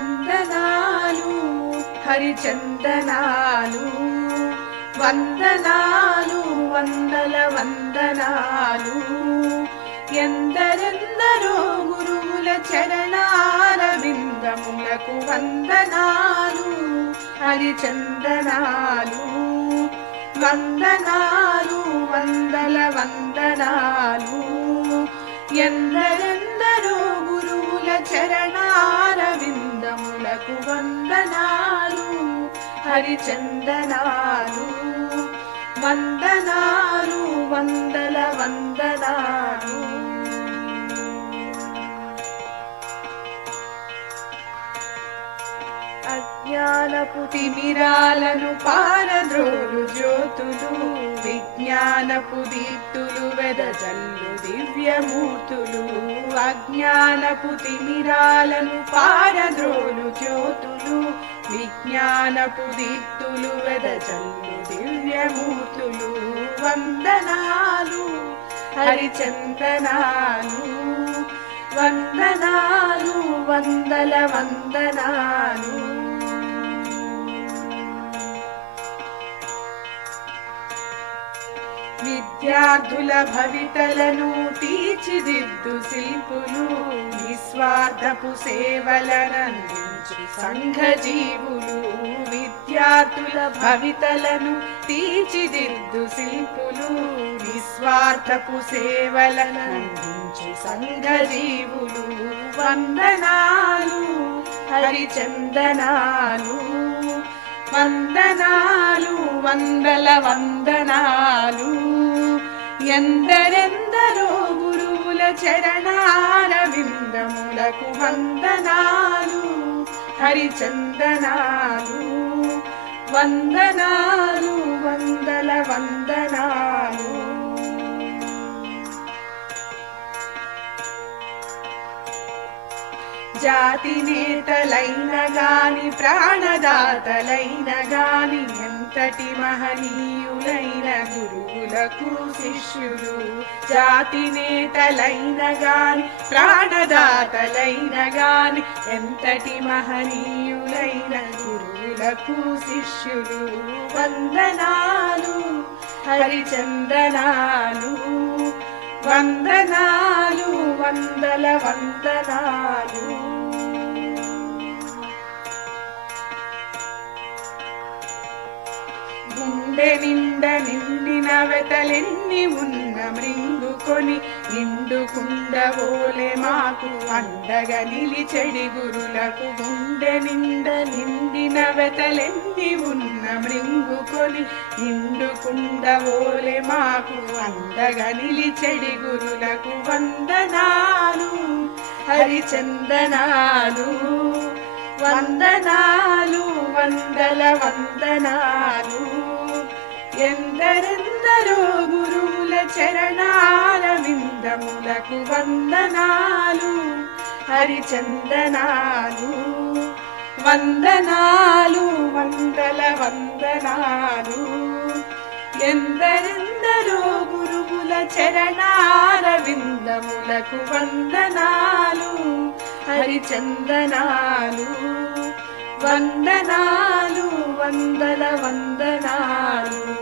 వందనాలు హరిచందనాలు. వందనాలు వందల వందనాలు. ఎందరెందరో గురువుల చరణారవిందములకు వందనాలు హరిచందనాలు. వందనాలు వందల వందనాలు. ఎందరెందరో గురువుల చరణారవిందములకు వందనాలు హరిచందనాలు. వందనాలు వందల వందనాలు. అజ్ఞానపు తిమిరాలను పారద్రోలు జ్యోతులు విజ్ఞానపు దీప్తులు వెదజల్లు దివ్యమూర్తులు. అజ్ఞానపు తిమిరాలను పారద్రోలు జ్యోతులు విజ్ఞానపు దీప్తులు వెదజల్లు దివ్యమూర్తులు. వందనాలు హరిచందనాలు. వందనాలు వందల వందనాలు విద్యార్థుల భవితలను తీర్చిదిద్దు శిల్పులు నిస్వార్థపు సేవలనందించు సంఘ జీవులు. విద్యార్థుల భవితలను తీర్చిదిద్దు శిల్పులు నిస్వార్థపు సేవలనందించు సంఘ జీవులు. వందనాలు హరిచందనాలు. వందనాలు వందల వందనాలు. ఎందరెందరో గురువుల చరణాల విందములకు వందనాలు హరిచందనాలు. వందనాలు వందల వందనాలు. జాతి నేతలైన గాని ప్రాణదాతలైన గాని ఎంతటి మహనీయులైన గురువులకు శిష్యులు? జాతి నేతలైన గాని ప్రాణదాతలైన గాని ఎంతటి మహనీయులైన గురువులకు శిష్యులు? వందనాలు హరిచందనాలు. వందనాలు వందల వందనాలు. గుండె నిండ నిండిన వెతలెన్ని ఉన్న మృంగుకొని నిండుకుండవోలే మాకు అండగా నిలిచెడి గురులకు గుండె నిండ నిండి వెతలెన్ని ఉన్న మృంగుకొని నిండుకుండ ఓలే మాకు అండగా నిలిచెడి గురులకు వందనాలు. హరిచందనాలు వందనాలు వందల వందనాలు. ఎందరెందరో గురువుల చరణాల విందములకు వందనాలు. హరిచందనాలు వందనాలు వందల వందనాలు. ఎందరెందరో గురువుల చరణారవిందములకు వందనాలు హరిచందనాలు. వందనాలు వందల వందనాలు.